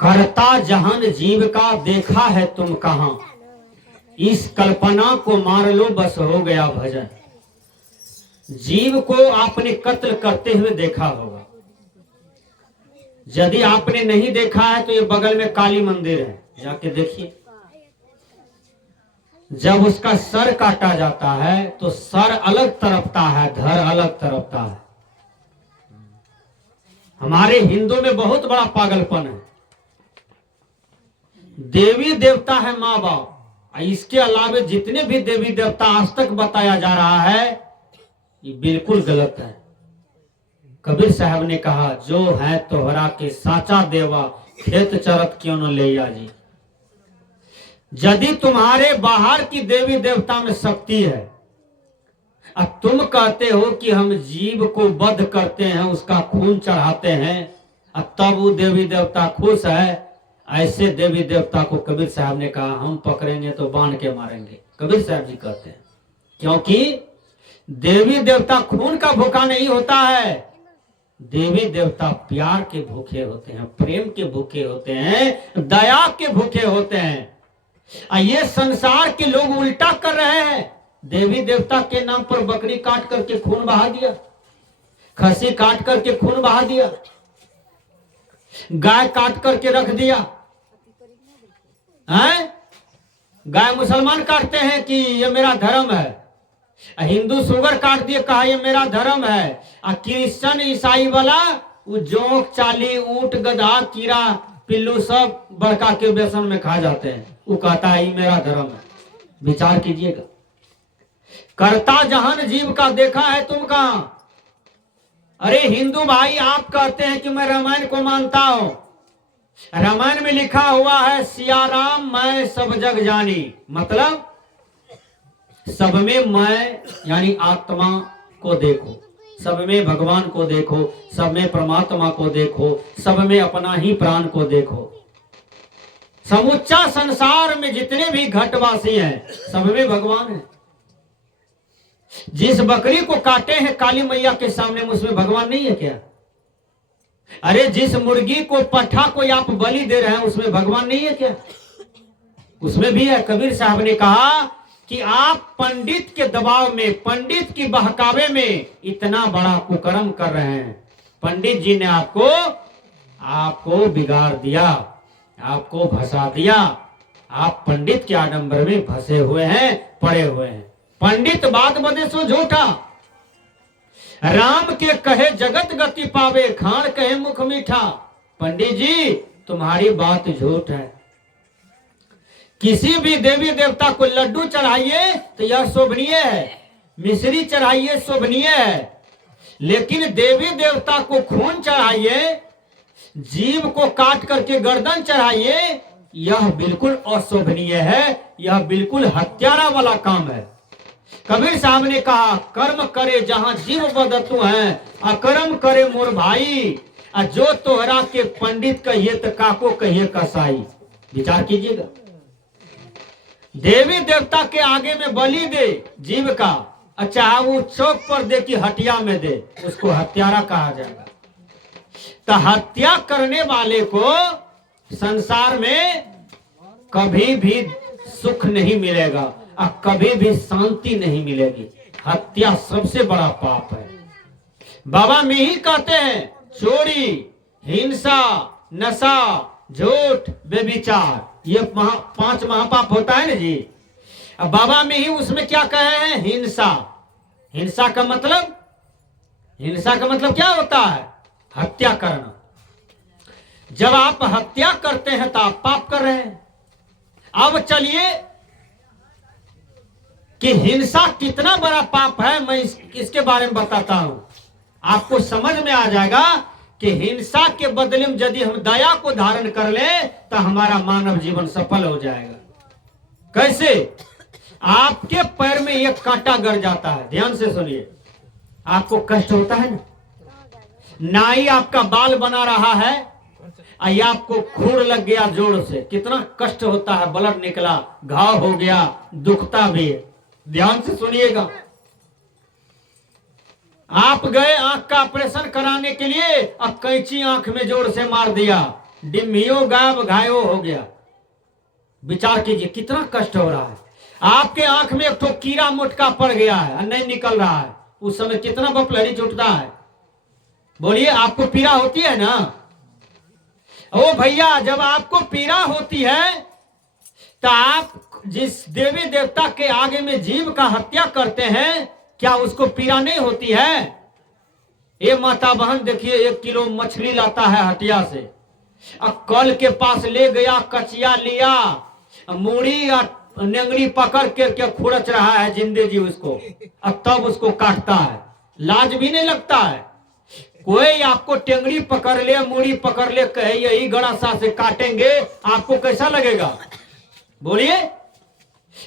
करता जहान जीव का देखा है तुम कहां, इस कल्पना को मार लो बस हो गया भजन। जीव को आपने कत्ल करते हुए देखा होगा, यदि आपने नहीं देखा है तो ये बगल में काली मंदिर है, जाके देखिए। जब उसका सर काटा जाता है तो सर अलग तरफता है, धड़ अलग तरफता है। हमारे हिंदू में बहुत बड़ा पागलपन है। देवी देवता है माँ बाप, इसके अलावे जितने भी देवी देवता आज तक बताया जा रहा है ये बिल्कुल गलत है। कबीर साहब ने कहा, जो है तोहरा के साचा देवा, खेत चरत क्यों न ले आ जी। यदि तुम्हारे बाहर की देवी देवता में शक्ति है और तुम कहते हो कि हम जीव को वध करते हैं, उसका खून चढ़ाते हैं और तब वो देवी देवता खुश है, ऐसे देवी देवता को कबीर साहब ने कहा हम पकड़ेंगे तो बांध के मारेंगे। कबीर साहब जी कहते हैं, क्योंकि देवी देवता खून का भूखा नहीं होता है, देवी देवता प्यार के भूखे होते हैं, प्रेम के भूखे होते हैं, दया के भूखे होते हैं। ये संसार के लोग उल्टा कर रहे हैं, देवी देवता के नाम पर बकरी काट करके खून बहा दिया, खसी काट करके खून बहा दिया, गाय काट करके रख दिया है। गाय मुसलमान काटते हैं कि ये मेरा धर्म है, हिंदू सुगर काट दिए, कहा ये मेरा धर्म है। क्रिश्चियन ईसाई वाला वो जोंक चाली ऊंट गधा कीड़ा पिल्लू सब बड़का के बेसन में खा जाते हैं, वो कहता है ये मेरा धर्म है। विचार कीजिएगा, करता जहान जीव का देखा है तुम कहां। अरे हिंदू भाई, आप कहते हैं कि मैं रामायण को मानता हूं, रामायण में लिखा हुआ है सिया राम मैं सब जग जानी, मतलब सब में मैं यानी आत्मा को देखो, सब में भगवान को देखो, सब में परमात्मा को देखो, सब में अपना ही प्राण को देखो। समुच्चा संसार में जितने भी घटवासी हैं सब में भगवान है। जिस बकरी को काटे हैं काली मैया के सामने, उसमें भगवान नहीं है क्या? अरे जिस मुर्गी को पट्ठा को आप बलि दे रहे हैं उसमें भगवान नहीं है क्या? उसमें भी है। कबीर साहब ने कहा कि आप पंडित के दबाव में, पंडित की बहकावे में इतना बड़ा कुकर्म कर रहे हैं। पंडित जी ने आपको बिगाड़ दिया, आपको फंसा दिया, आप पंडित के आडंबर में फंसे हुए हैं, पड़े हुए हैं। पंडित बात बदे सो झूठा, राम के कहे जगत गति पावे, खान कहे मुख मीठा। पंडित जी तुम्हारी बात झूठ है। किसी भी देवी देवता को लड्डू चढ़ाइए तो यह शोभनीय है, मिश्री चढ़ाइए शोभनीय है, लेकिन देवी देवता को खून चढ़ाइए, जीव को काट करके गर्दन चढ़ाइए, यह बिल्कुल अशोभनीय है, यह बिल्कुल हत्यारा वाला काम है। कबीर साहब ने कहा कर्म करे जहां जीव बदतु हैं, अकर्म करे मोर भाई, जो तोहरा के पंडित कहिए तो काको कहिए कसाई। विचार कीजिएगा, देवी देवता के आगे में बलि दे जीव का, अच्छा वो चौक पर दे कि हटिया में दे, उसको हत्यारा कहा जाएगा। तो हत्या करने वाले को संसार में कभी भी सुख नहीं मिलेगा और कभी भी शांति नहीं मिलेगी। हत्या सबसे बड़ा पाप है। बाबा में ही कहते हैं चोरी, हिंसा, नशा, झूठ, व्यभिचार, ये 5 महापाप होता है ना जी। अब बाबा में ही उसमें क्या कहे हैं? हिंसा। हिंसा का मतलब क्या होता है? हत्या करना। जब आप हत्या करते हैं तो आप पाप कर रहे हैं। अब चलिए कि हिंसा कितना बड़ा पाप है, मैं इसके बारे में बताता हूं, आपको समझ में आ जाएगा कि हिंसा के बदले में यदि हम दया को धारण कर ले तो हमारा मानव जीवन सफल हो जाएगा। कैसे? आपके पैर में एक कांटा गड़ जाता है, ध्यान से सुनिए, आपको कष्ट होता है ना? नाई आपका बाल बना रहा है, आपको खूर लग गया जोड़ से, कितना कष्ट होता है, ब्लड निकला, घाव हो गया, दुखता भी है। ध्यान से सुनिएगा, आप गए आंख का ऑपरेशन कराने के लिए, अब कैंची आंख में जोर से मार दिया, डिम्हियो गायब घायो हो गया। विचार कीजिए कितना कष्ट हो रहा है। आपके आंख में एक ठो कीड़ा मोटका पड़ गया है और नहीं निकल रहा है, उस समय कितना बपलहरी जुटता है। बोलिए, आपको पीड़ा होती है ना? ओ भैया, जब आपको पीड़ा होती है तो आप जिस देवी देवता के आगे में जीव का हत्या करते हैं, क्या उसको पीड़ा नहीं होती है? ये माता बहन देखिए, 1 किलो मछली लाता है हटिया से, अब कल के पास ले गया, कचिया लिया, मूड़ी या नेंगड़ी पकड़ के खुरच रहा है जिंदे जी उसको, अब तब उसको काटता है। लाज भी नहीं लगता है। कोई आपको टेंगड़ी पकड़ ले, मूड़ी पकड़ ले, कहे यही गड़ासा से काटेंगे, आपको कैसा लगेगा? बोलिए।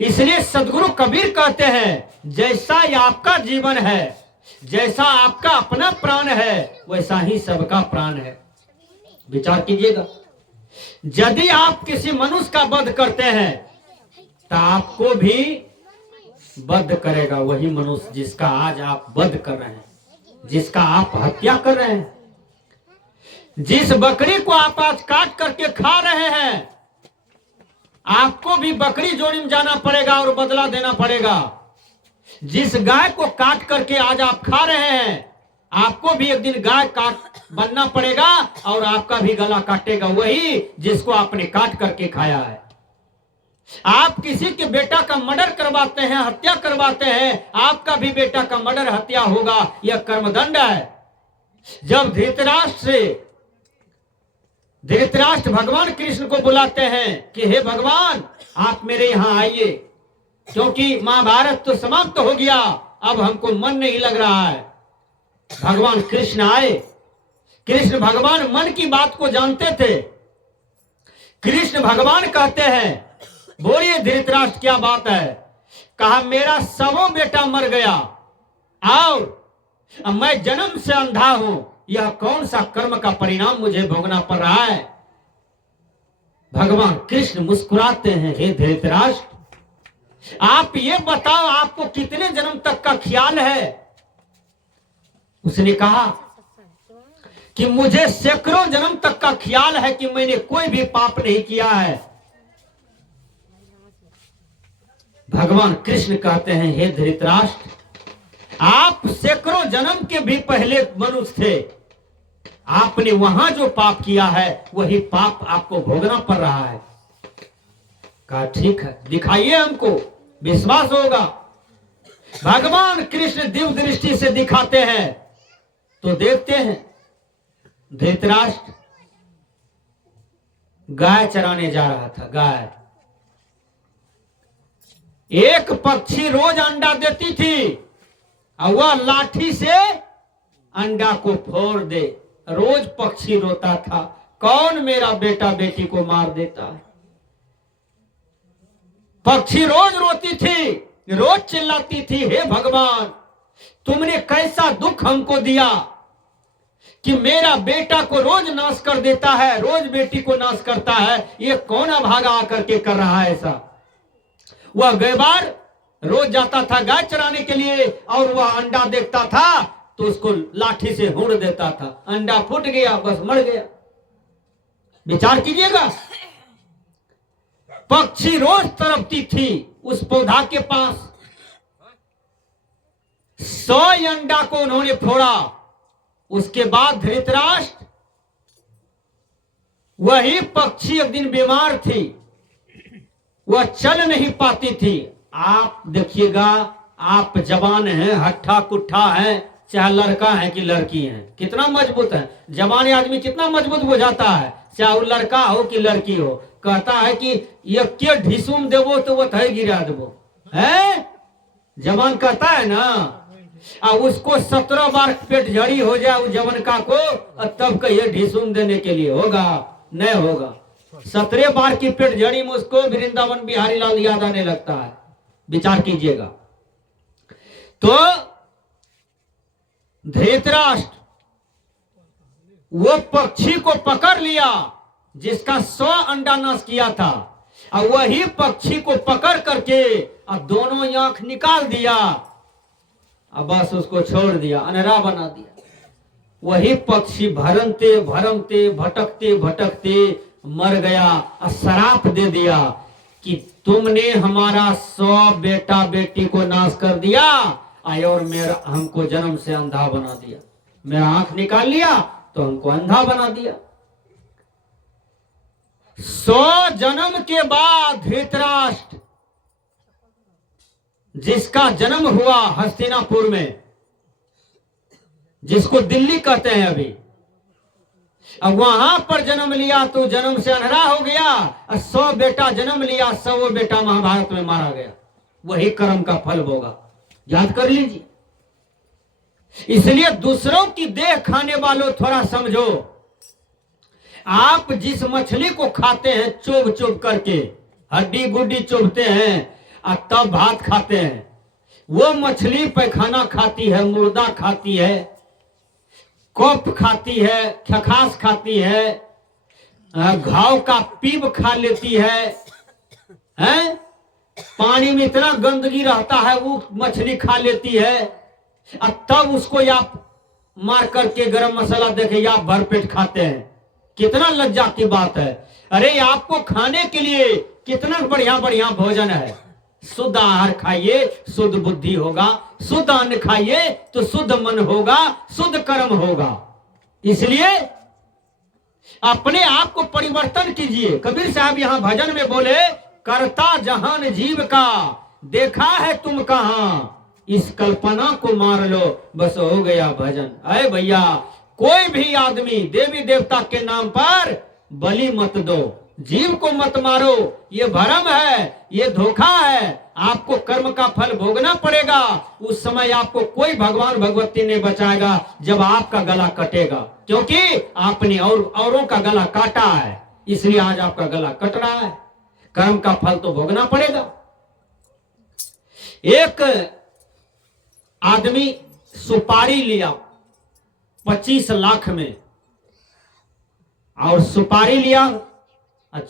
इसलिए सदगुरु कबीर कहते हैं, जैसा ये आपका जीवन है, जैसा आपका अपना प्राण है, वैसा ही सबका प्राण है। विचार कीजिएगा, यदि आप किसी मनुष्य का वध करते हैं तो आपको भी वध करेगा वही मनुष्य जिसका आज आप वध कर रहे हैं, जिसका आप हत्या कर रहे हैं। जिस बकरी को आप आज काट करके खा रहे हैं, आपको भी बकरी जोड़ी में जाना पड़ेगा और बदला देना पड़ेगा। जिस गाय को काट करके आज आप खा रहे हैं, आपको भी एक दिन गाय काट बनना पड़ेगा और आपका भी गला काटेगा वही जिसको आपने काट करके खाया है। आप किसी के बेटा का मर्डर करवाते हैं, हत्या करवाते हैं, आपका भी बेटा का मर्डर हत्या होगा, यह कर्मदंड है। जब धृतराष्ट्र भगवान कृष्ण को बुलाते हैं कि हे भगवान, आप मेरे यहां आइए, क्योंकि महाभारत तो समाप्त हो गया, अब हमको मन नहीं लग रहा है। भगवान कृष्ण आए। कृष्ण भगवान मन की बात को जानते थे। कृष्ण भगवान कहते हैं, बोलिए धृतराष्ट्र क्या बात है? कहा, मेरा सबों बेटा मर गया और मैं जन्म से अंधा हूं, यह कौन सा कर्म का परिणाम मुझे भोगना पड़ रहा है? भगवान कृष्ण मुस्कुराते हैं, हे धृतराष्ट्र, आप ये बताओ, आपको कितने जन्म तक का ख्याल है? उसने कहा कि मुझे सैकड़ों जन्म तक का ख्याल है कि मैंने कोई भी पाप नहीं किया है। भगवान कृष्ण कहते हैं, हे धृतराष्ट्र, आप सैकड़ों जन्म के भी पहले मनुष्य थे, आपने वहां जो पाप किया है वही पाप आपको भोगना पड़ रहा है। कहा, ठीक है, दिखाइए, हमको विश्वास होगा। भगवान कृष्ण दिव्य दृष्टि से दिखाते हैं तो देखते हैं, धृतराष्ट्र गाय चराने जा रहा था। गाय, एक पक्षी रोज अंडा देती थी और वह लाठी से अंडा को फोड़ दे। रोज पक्षी रोता था, कौन मेरा बेटा बेटी को मार देता है। पक्षी रोज रोती थी, रोज चिल्लाती थी, हे भगवान, तुमने कैसा दुख हमको दिया कि मेरा बेटा को रोज नाश कर देता है, रोज बेटी को नाश करता है, ये कौन अभागा आकर के कर रहा है ऐसा। वह गैबार रोज जाता था गाय चराने के लिए और वह अंडा देखता था तो उसको लाठी से हुड़ देता था, अंडा फूट गया, बस मर गया। विचार कीजिएगा, पक्षी रोज तड़पती थी उस पौधा के पास। 100 अंडा को उन्होंने फोड़ा। उसके बाद धृतराष्ट्र, वही पक्षी एक दिन बीमार थी, वह चल नहीं पाती थी। आप देखिएगा, आप जवान हैं, हट्ठा कुट्ठा हैं, चाहे लड़का है कि लड़की है, कितना मजबूत है। जवान आदमी कितना मजबूत हो जाता है, चाहे वो लड़का हो कि लड़की हो। कहता है कि ये के ढिसुम देवो तो वो थे गिरा देवो, है जवान कहता है ना। और उसको 17 बार पेट झड़ी हो जाए उस जवानका को, तब कहिए ढिसुम देने के लिए होगा, नहीं होगा। 17 बार की पेट झड़ी में उसको वृंदावन बिहारी लाल याद आने लगता है। विचार कीजिएगा। तो धृतराष्ट्र वो पक्षी को पकड़ लिया जिसका 100 अंडा नाश किया था, और वही पक्षी को पकड़ करके अब दोनों आंख निकाल दिया, अब बस उसको छोड़ दिया, अनहरा बना दिया। वही पक्षी भरमते भरमते भटकते भटकते मर गया और श्राप दे दिया कि तुमने हमारा 100 बेटा बेटी को नाश कर दिया और मेरा हमको जन्म से अंधा बना दिया। मेरा आंख निकाल लिया तो हमको अंधा बना दिया। 100 जन्म के बाद धृतराष्ट्र, जिसका जन्म हुआ हस्तिनापुर में, जिसको दिल्ली कहते हैं अभी, अब वहां पर जन्म लिया तो जन्म से अंधरा हो गया। 100 बेटा जन्म लिया, 100 बेटा महाभारत में मारा गया। वही कर्म का फल होगा, याद कर लीजिए। इसलिए दूसरों की देह खाने वालों थोड़ा समझो। आप जिस मछली को खाते हैं चोब चोब करके, हड्डी गुड्डी चोबते हैं और तब भात खाते हैं, वो मछली पैखाना खाती है, मुर्दा खाती है, कफ खाती है, खखास खाती है, घाव का पीप खा लेती हैं? पानी में इतना गंदगी रहता है वो मछली खा लेती है, और तब उसको आप मार करके गरम मसाला देके आप भरपेट खाते हैं। कितना लज्जा की बात है। अरे आपको खाने के लिए कितना बढ़िया बढ़िया भोजन है। शुद्ध आहार खाइए, शुद्ध बुद्धि होगा, शुद्ध अन्न खाइए तो शुद्ध मन होगा, शुद्ध कर्म होगा। इसलिए अपने आप को परिवर्तन कीजिए। कबीर साहब यहां भजन में बोले, करता जहान जीव का देखा है तुम कहां, इस कल्पना को मार लो बस हो गया भजन। अरे भैया, कोई भी आदमी देवी देवता के नाम पर बलि मत दो, जीव को मत मारो। ये भ्रम है, ये धोखा है। आपको कर्म का फल भोगना पड़ेगा। उस समय आपको कोई भगवान भगवती नहीं बचाएगा जब आपका गला कटेगा, क्योंकि आपने औरों का गला काटा है, इसलिए आज आपका गला कट रहा है। कर्म का फल तो भोगना पड़ेगा। एक आदमी सुपारी लिया 25 लाख में, और सुपारी लिया,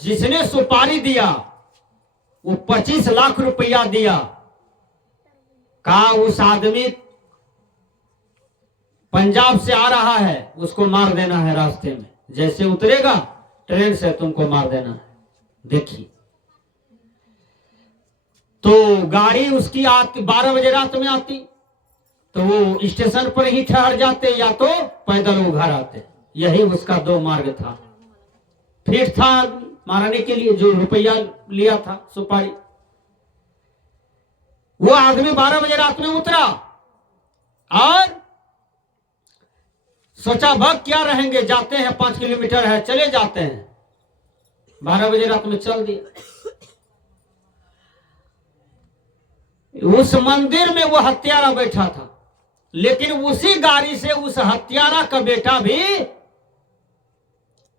जिसने सुपारी दिया वो 25 लाख रुपया दिया। कहा उस आदमी पंजाब से आ रहा है, उसको मार देना है रास्ते में, जैसे उतरेगा ट्रेन से तुमको मार देना है। देखिए, तो गाड़ी उसकी आती 12 बजे रात में आती, तो वो स्टेशन पर ही ठहर जाते या तो पैदल वो घर आते। यही उसका 2 मार्ग था। फिर था मारने के लिए जो रुपया लिया था सुपारी। वो आदमी 12 बजे रात में उतरा और सोचा भग क्या रहेंगे, जाते हैं 5 किलोमीटर है, चले जाते हैं। 12 बजे रात में चल दिया। उस मंदिर में वो हत्यारा बैठा था, लेकिन उसी गाड़ी से उस हत्यारा का बेटा भी,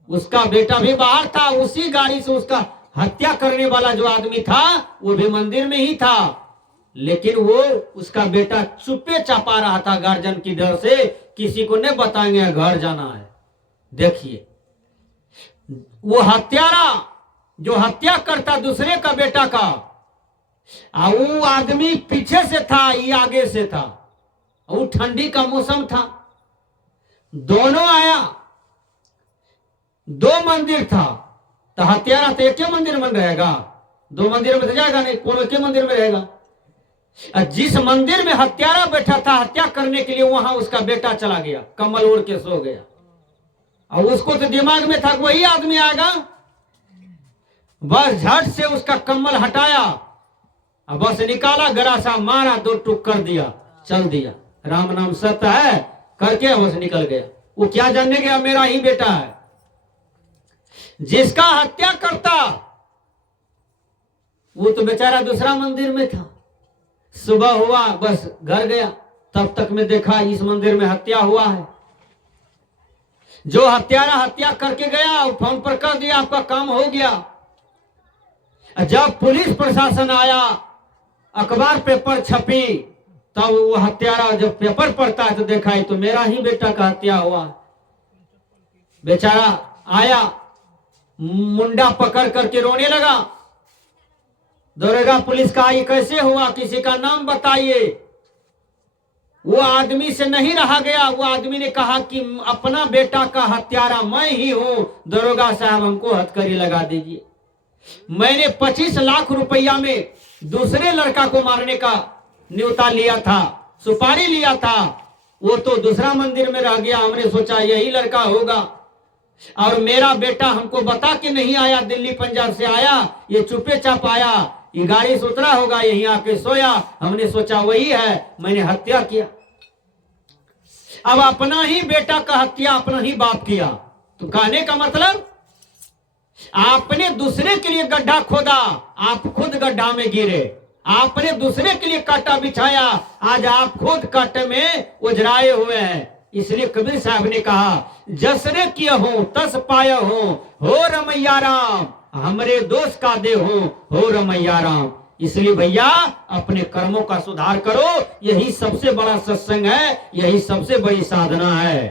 उसका बेटा भी बाहर था। उसी गाड़ी से उसका हत्या करने वाला जो आदमी था वो भी मंदिर में ही था, लेकिन वो उसका बेटा चुपे चापा रहा था गार्जियन की डर से, किसी को नहीं बताएंगे घर जाना है। देखिए, वो हत्यारा जो हत्या करता दूसरे का बेटा का, वो आदमी पीछे से था, ये आगे से था। वो ठंडी का मौसम था, दोनों आया। 2 मंदिर था, तो हत्यारा तो एक मंदिर में रहेगा, 2 मंदिर में तो जाएगा नहीं, कौन एक मंदिर में रहेगा। जिस मंदिर में हत्यारा बैठा था हत्या करने के लिए, वहां उसका बेटा चला गया, कम्बल ओढ़ के सो गया। और उसको तो दिमाग में था वही आदमी आएगा। बस झट से उसका कम्बल हटाया, बस निकाला, गरासा मारा, 2 टुक कर दिया, चल दिया। राम नाम सत्य है करके बस निकल गया। वो क्या जानने गया मेरा ही बेटा है। जिसका हत्या करता वो तो बेचारा दूसरा मंदिर में था। सुबह हुआ बस घर गया, तब तक में देखा इस मंदिर में हत्या हुआ है। जो हत्यारा हत्या करके गया वो फोन पर कर दिया आपका काम हो गया। जब पुलिस प्रशासन आया, अखबार पेपर छपी, तब वो हत्यारा जब पेपर पढ़ता है तो देखा है तो मेरा ही बेटा का हत्या हुआ। बेचारा आया, मुंडा पकड़ करके रोने लगा। दौड़ेगा पुलिस का, ये कैसे हुआ, किसी का नाम बताइए। वो आदमी से नहीं रहा गया। वो आदमी ने कहा कि अपना बेटा का हत्यारा मैं ही हूं, दरोगा साहब हमको हथकड़ी लगा दीजिए। मैंने 25 लाख रुपया में दूसरे लड़का को मारने का न्योता लिया था, सुपारी लिया था, वो तो दूसरा मंदिर में रह गया। हमने सोचा यही लड़का होगा, और मेरा बेटा हमको बता के नहीं आया, दिल्ली पंजाब से आया, ये चुपे चाप आया, ये गाड़ी से उतरा होगा, यहीं आके सोया, हमने सोचा वही है, मैंने हत्या किया। अब अपना ही बेटा का हत्या अपना ही बाप किया, तो कहने का मतलब आपने दूसरे के लिए गड्ढा खोदा, आप खुद गड्ढा में गिरे। आपने दूसरे के लिए कांटा बिछाया, आज आप खुद कांटे में उजराए हुए हैं। इसलिए कबीर साहब ने कहा, जसरे किया हूं तस पाया हूं, हो रमैया राम, हमरे दोस्त का दे हो रमैया राम। इसलिए भैया अपने कर्मों का सुधार करो, यही सबसे बड़ा सत्संग है, यही सबसे बड़ी साधना है।